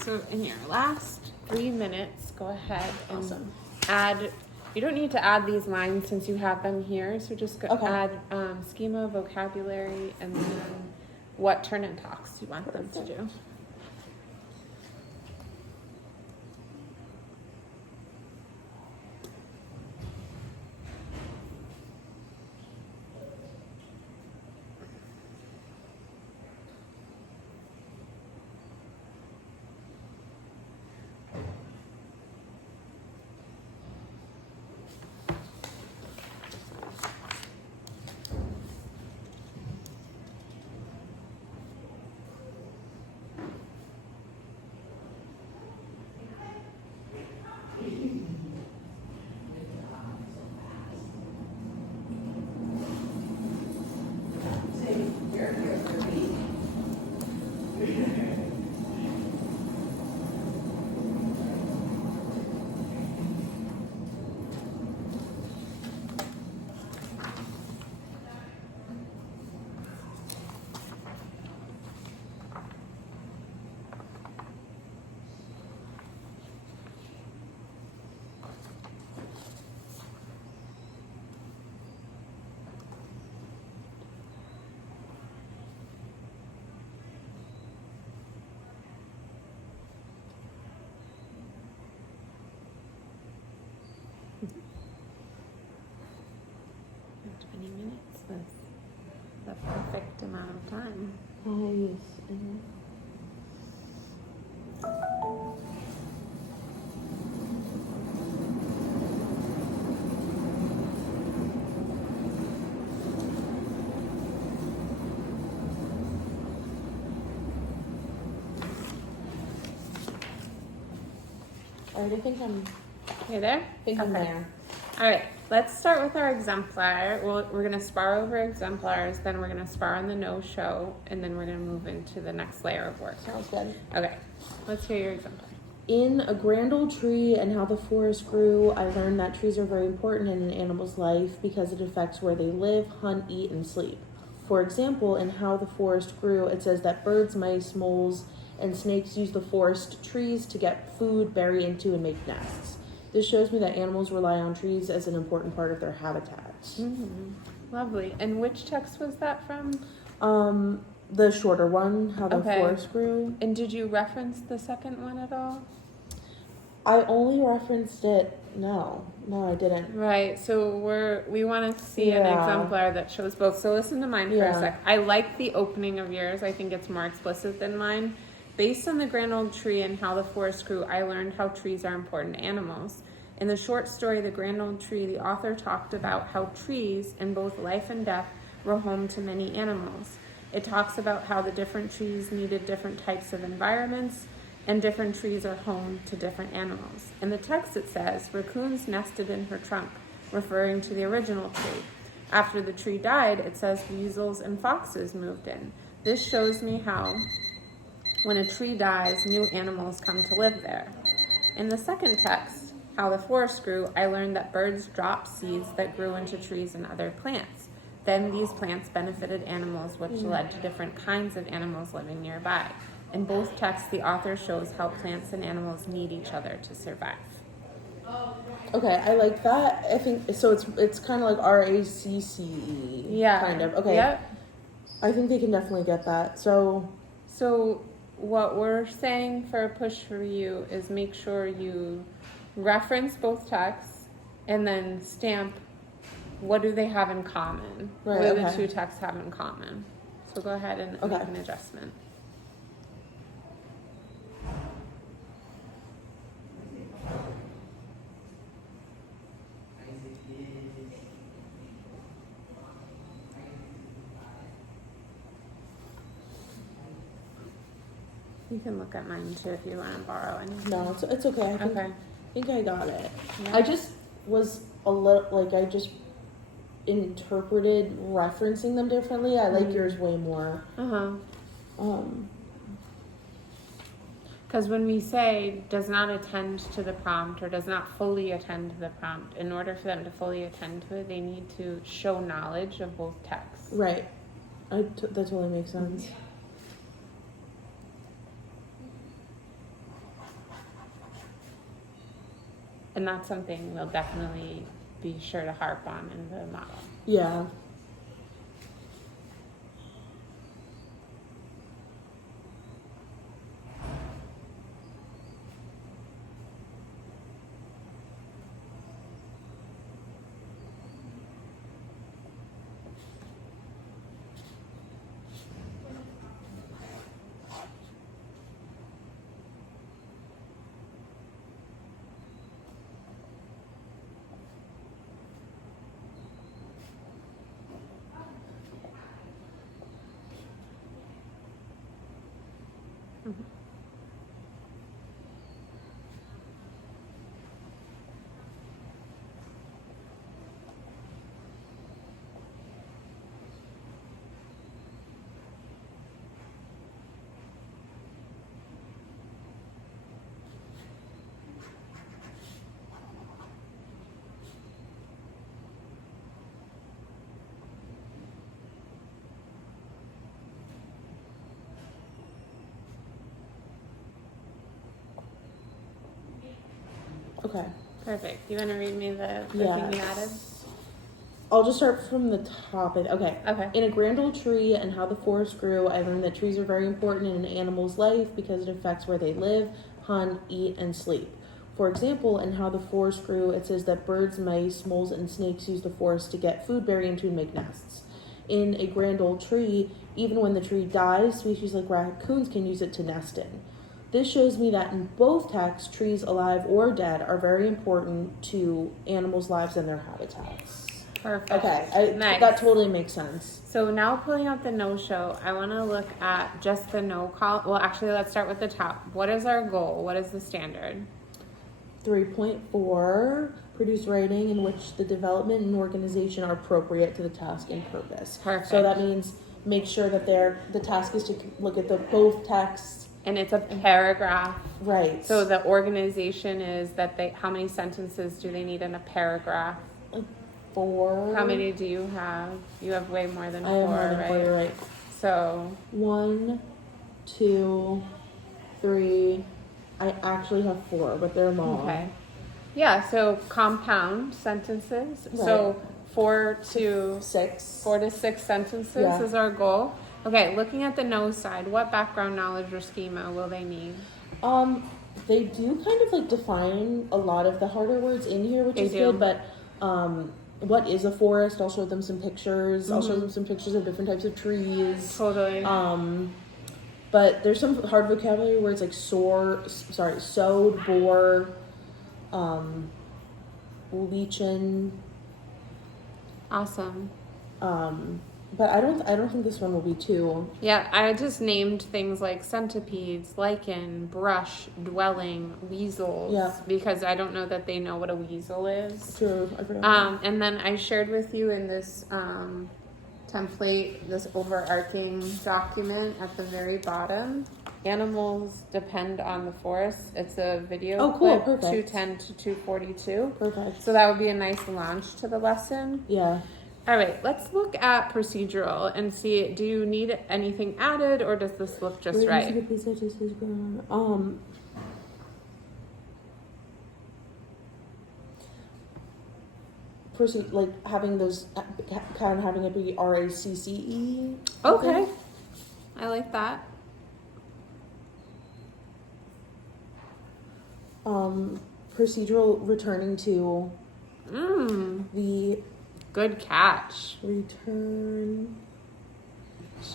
So in your last 3 minutes, go ahead and Awesome. add. You don't need to add these lines since you have them here. So just go add schema, vocabulary, and then what turn and talks you want them to do. The perfect amount of time. Nice. All right, I think I'm. You there? I think I'm there. All right, let's start with our exemplar. We're going to spar over exemplars, then we're going to spar on the no-show, and then we're going to move into the next layer of work. Sounds good. Okay, let's hear your exemplar. In A Grand Old Tree and How the Forest Grew, I learned that trees are very important in an animal's life because it affects where they live, hunt, eat, and sleep. For example, in How the Forest Grew, it says that birds, mice, moles, and snakes use the forest trees to get food, bury into, and make nests. This shows me that animals rely on trees as an important part of their habitats. Mm-hmm. Lovely. And which text was that from? The shorter one, How the Forest Grew. And did you reference the second one at all? I only referenced it. No, I didn't. Right. So we want to see an exemplar that shows both. So listen to mine for a sec. I like the opening of yours. I think it's more explicit than mine. Based on the Grand Old Tree and How the Forest Grew, I learned how trees are important to animals. In the short story, The Grand Old Tree, the author talked about how trees, in both life and death, were home to many animals. It talks about how the different trees needed different types of environments, and different trees are home to different animals. In the text it says, raccoons nested in her trunk, referring to the original tree. After the tree died, it says weasels and foxes moved in. This shows me how, when a tree dies, new animals come to live there. In the second text, How the Forest Grew, I learned that birds dropped seeds that grew into trees and other plants. Then these plants benefited animals, which led to different kinds of animals living nearby. In both texts, the author shows how plants and animals need each other to survive. Okay, I like that. I think so. It's kind of like RACCE. Yeah. Kind of. Okay. Yep. I think they can definitely get that. So what we're saying for a push for you is make sure you reference both texts and then stamp what do they have in common. Right. What do the two texts have in common? So go ahead and make an adjustment. You can look at mine too if you want to borrow anything. No, it's okay. I think I got it. Yeah. I just was a little I just interpreted referencing them differently. I like yours way more. Because when we say does not attend to the prompt or does not fully attend to the prompt, in order for them to fully attend to it, they need to show knowledge of both texts. Right. That totally makes sense. And that's something we'll definitely be sure to harp on in the model. Yeah. Okay. Perfect. You want to read me the thing you added? I'll just start from the top. Okay. Okay. In A Grand Old Tree and How the Forest Grew, I learned that trees are very important in an animal's life because it affects where they live, hunt, eat, and sleep. For example, in How the Forest Grew, it says that birds, mice, moles, and snakes use the forest to get food, bury into, and make nests. In A Grand Old Tree, even when the tree dies, species like raccoons can use it to nest in. This shows me that in both texts, trees alive or dead are very important to animals' lives and their habitats. Perfect. Okay, Nice. That totally makes sense. So now pulling out the no-show, I want to look at just the no call. Well, actually, let's start with the top. What is our goal? What is the standard? 3.4, produce writing in which the development and organization are appropriate to the task and purpose. Perfect. So that means make sure that the task is to look at both texts. And it's a paragraph. Right. So the organization is that how many sentences do they need in a paragraph? Like 4. How many do you have? You have way more than 4, I have more than right? 4, you're right. So 1, 2, 3. I actually have 4, but they're long. okay. Yeah, so compound sentences. Right. So 4 to 6. 4 to 6 sentences Yeah. is our goal. Okay, looking at the no side, what background knowledge or schema will they need? They do kind of like define a lot of the harder words in here, which is do. good, but what is a forest? I'll show them some pictures. Mm-hmm. I'll show them some pictures of different types of trees. Totally. But there's some hard vocabulary words like sowed, bore, lichen. Awesome. But I don't think this one will be too. Yeah, I just named things like centipedes, lichen, brush, dwelling, weasels. Yeah. Because I don't know that they know what a weasel is. True, I forgot. And then I shared with you in this template, this overarching document at the very bottom. Animals depend on the forest. It's a video clip, Perfect. 210 to 242. Perfect. So that would be a nice launch to the lesson. Yeah. All right, let's look at procedural and see, do you need anything added or does this look just right? Proceed, like having those, kind of having it be RACCE. Okay, I like that. Procedural returning to the Good catch. return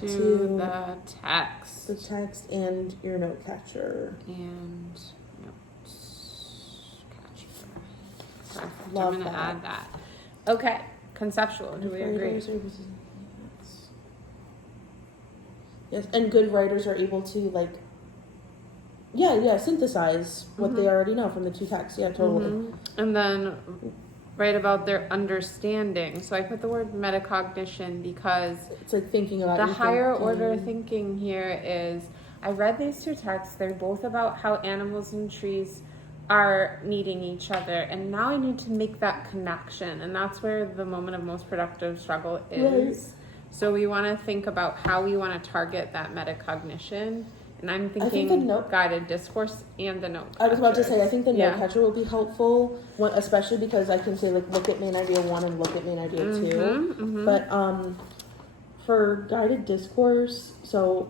To to the text. the text and your note catcher. And notes catcher. Perfect. Love I'm going to that. add that. Okay, conceptual. Do we agree? Yes, and good writers are able to synthesize what they already know from the two texts. Yeah, totally. Mhm. And then write about their understanding. So I put the word metacognition because It's like thinking about the your higher thinking. order thinking here is, I read these two texts. They're both about how animals and trees are needing each other. And now I need to make that connection. And that's where the moment of most productive struggle is. Right. So we want to think about how we want to target that metacognition And I'm think the thinking note- guided discourse and the note. I was about to say, I think the Yeah. note catcher will be helpful, especially because I can say, like, look at main idea 1 and look at main idea 2. But for guided discourse, so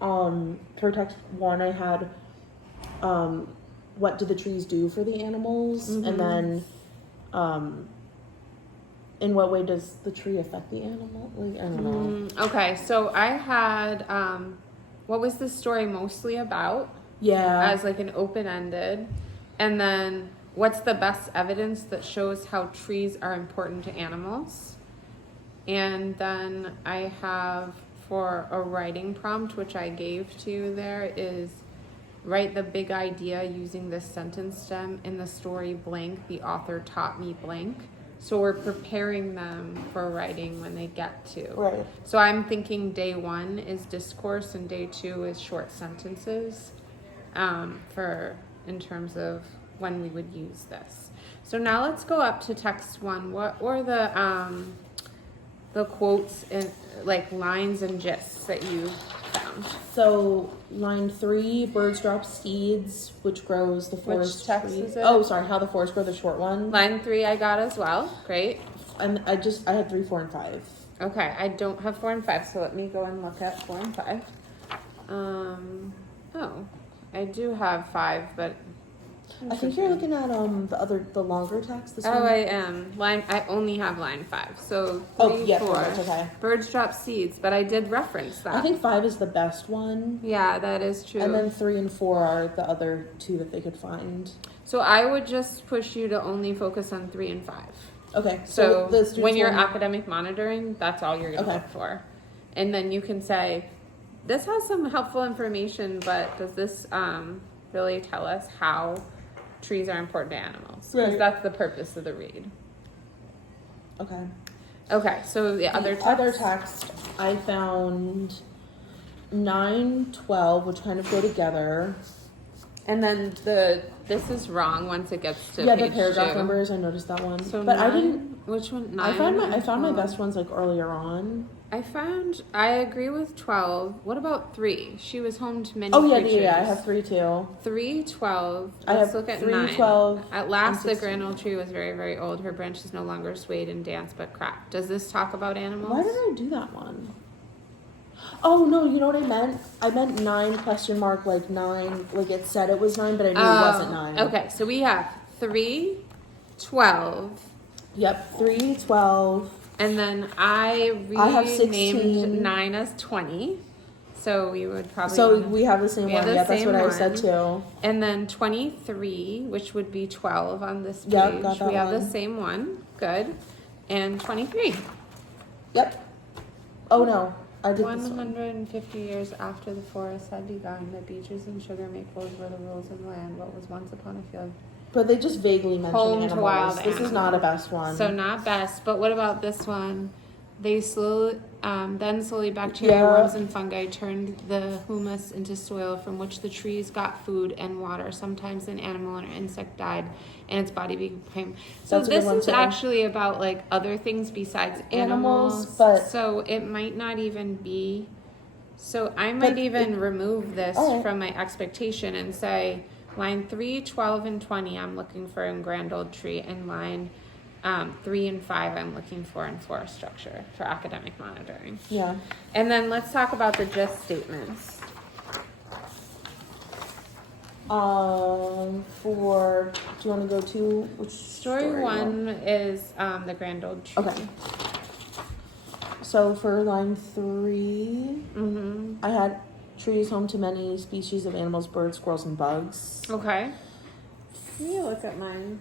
for text 1, I had what do the trees do for the animals, and then in what way does the tree affect the animal? Like, I don't know. Okay, so I had what was the story mostly about? Yeah. As like an open-ended, and then what's the best evidence that shows how trees are important to animals? And then I have for a writing prompt, which I gave to you there, is write the big idea using this sentence stem in the story blank, the author taught me blank. So we're preparing them for writing when they get to. Right. So I'm thinking day 1 is discourse and day 2 is short sentences for in terms of when we would use this. So now let's go up to text 1. What were the quotes and like lines and gists that you found? So line 3, birds drop seeds, which grows the forest. Which text is it? Oh, sorry, how the forest grow, the short one. Line 3 I got as well. Great. And I had 3, 4, and 5. Okay, I don't have 4 and 5, so let me go and look at 4 and 5. Oh, I do have 5, but I think you're looking at the longer text. This one. I am. I only have line 5. So 3, 4. That's okay. Birds drop seeds, but I did reference that. I think 5 is the best one. Yeah, that is true. And then 3 and 4 are the other 2 that they could find. So I would just push you to only focus on 3 and 5. Okay. So when you're academic monitoring, that's all you're going to look for. And then you can say, this has some helpful information, but does this really tell us how trees are important to animals? Because that's the purpose of the read. Okay. Okay, so the other text, I found 9, 12, which kind of go together. And then this is wrong once it gets to the page paragraph 2. numbers, I noticed that one. So but 9, I didn't. Which one? 9. I found my best ones like earlier on. I agree with 12. What about 3? She was home to many creatures. Yeah, I have 3 too. 3, 12. Let's look at 3, 9. 12. At last, the grand old tree was very, very old. Her branches no longer swayed and danced, but cracked. Does this talk about animals? Why did I do that one? Oh no, you know what I meant? I meant 9 question mark, like 9, like it said it was 9, but I knew it wasn't 9. Okay, so we have 3, 12. Yep, 3, 12. And then I have renamed 16. 9 as 20. So we would probably. So we have the same one. Yeah, that's what I said too. And then 23, which would be 12 on this page. Yep, got that we have one. the same one. Good. And 23. Yep. Oh no, I did this one. 150 years after the forest had begun, the beeches and sugar maples were the rules of the land. What was once upon a field. But they just vaguely mention Home animals. to wild This animals. is not a best one. So not best, but what about this one? They slowly bacteria, worms, and fungi turned the humus into soil from which the trees got food and water. Sometimes an animal or insect died and its body became. So this is actually about like other things besides animals. But so it might not even be. So I might even remove this from my expectation and say line 3, 12, and 20 I'm looking for in grand old tree, and line 3 and 5 I'm looking for in forest structure for academic monitoring. Yeah. And then let's talk about the gist statements. Do you want to go to which Story 1 is the grand old tree. Okay. So for line 3, I had trees home to many species of animals, birds, squirrels, and bugs. Okay. Let me look at mine.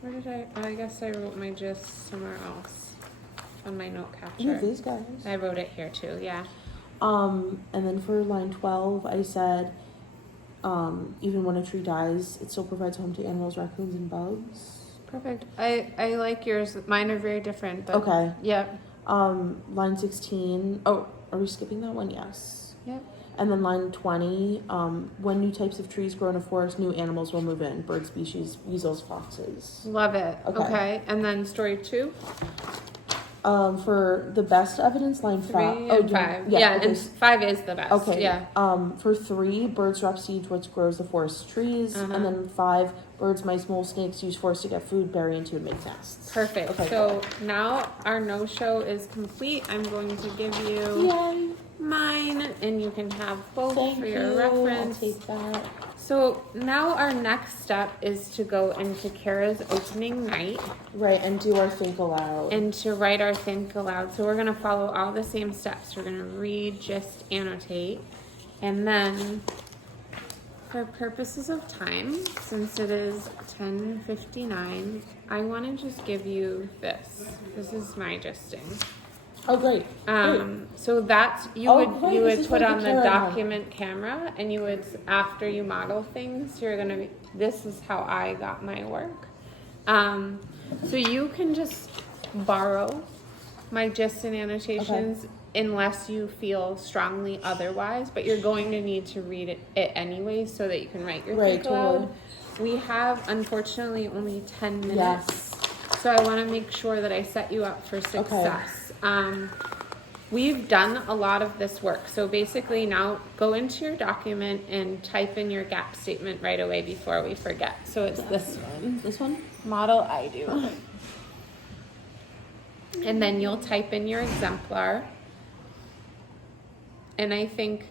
Where did I guess I wrote my gist somewhere else on my note capture. These guys. I wrote it here too, yeah. And then for line 12, I said, even when a tree dies, it still provides home to animals, raccoons, and bugs. Perfect. I like yours. Mine are very different. But Okay. Yep. Line 16. Oh, are we skipping that one? Yes. Yep. And then line 20, when new types of trees grow in a forest, new animals will move in. Bird species, weasels, foxes. Love it. Okay. And then story 2? For the best evidence, line 3 5. and 5. Yeah, okay. and 5 is the best. Okay. Yeah. For 3, birds drop seeds, which grows the forest trees. Uh-huh. And then 5, birds, mice, mole, snakes use forests to get food, bury into, and make nests. Perfect. Okay, so now our no-show is complete. I'm going to give you Yay. mine, and you can have both Thank for you. your reference. I'll take that. So now our next step is to go into Kara's opening night. Right, and do our think aloud. And to write our think aloud. So we're going to follow all the same steps. We're going to read, just annotate. And then, for purposes of time, since it is 10:59, I want to just give you this. This is my justing. Oh, great. So that's you Great. you This would is put like on the the camera. document camera, and you would, after you model things, you're gonna be, this is how I got my work. So you can just borrow my gist and annotations unless you feel strongly otherwise, but you're going to need to read it anyway so that you can write your think aloud. We have unfortunately only 10 minutes. Yes. So I want to make sure that I set you up for success. We've done a lot of this work. So basically now go into your document and type in your gap statement right away before we forget. So it's this one. This one? Model I do. And then you'll type in your exemplar. And I think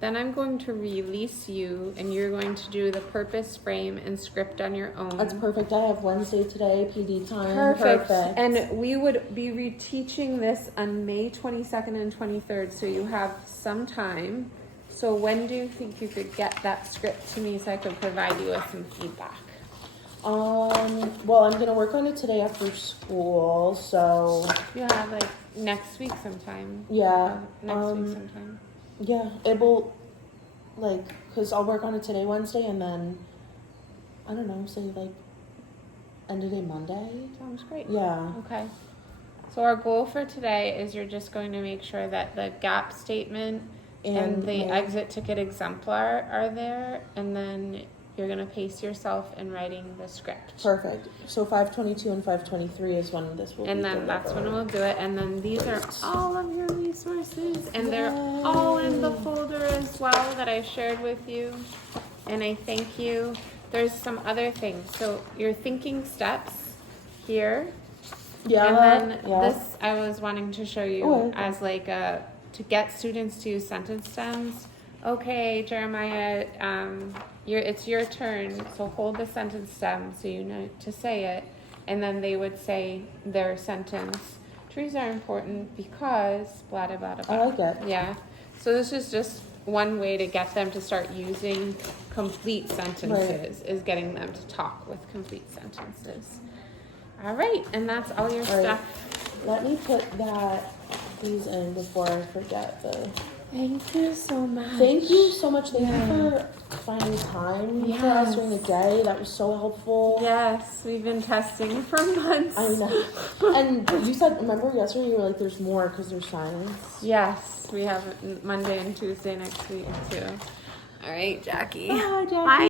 then I'm going to release you, and you're going to do the purpose, frame, and script on your own. That's perfect. I have Wednesday today, PD time. Perfect. And we would be reteaching this on May 22nd and 23rd, so you have some time. So when do you think you could get that script to me so I could provide you with some feedback? Well, I'm gonna work on it today after school, so You have like next week sometime. yeah. Next week sometime. Yeah, it will, like, because I'll work on it today, Wednesday, and then, I don't know, say, like, end of day Monday? Sounds great. Yeah. Okay. So our goal for today is you're just going to make sure that the gap statement and the exit ticket exemplar are there, and then you're going to pace yourself in writing the script. Perfect. So 5:22 and 5:23 is when this will be And then that's when we'll do it. And then these are all of your resources, and they're all in the folder as well that I shared with you. And I thank you. There's some other things. So your thinking steps here. Yeah. And then this I was wanting to show you as like to get students to use sentence stems. Okay, Jeremiah, it's your turn, so hold the sentence stem so you know to say it, and then they would say their sentence. Trees are important because blah, blah, blah, blah. I like it. Yeah. So this is just one way to get them to start using complete sentences, is getting them to talk with complete sentences. All right, and that's all your stuff. Let me put these in before I forget the... Thank you so much. Thank you so much. Thank you for finding time for us during the day. That was so helpful. Yes, we've been testing for months. I know. And you said, remember yesterday, you were like, there's more because there's science. Yes, we have Monday and Tuesday next week too. All right, Jackie. Bye, Jackie. Bye.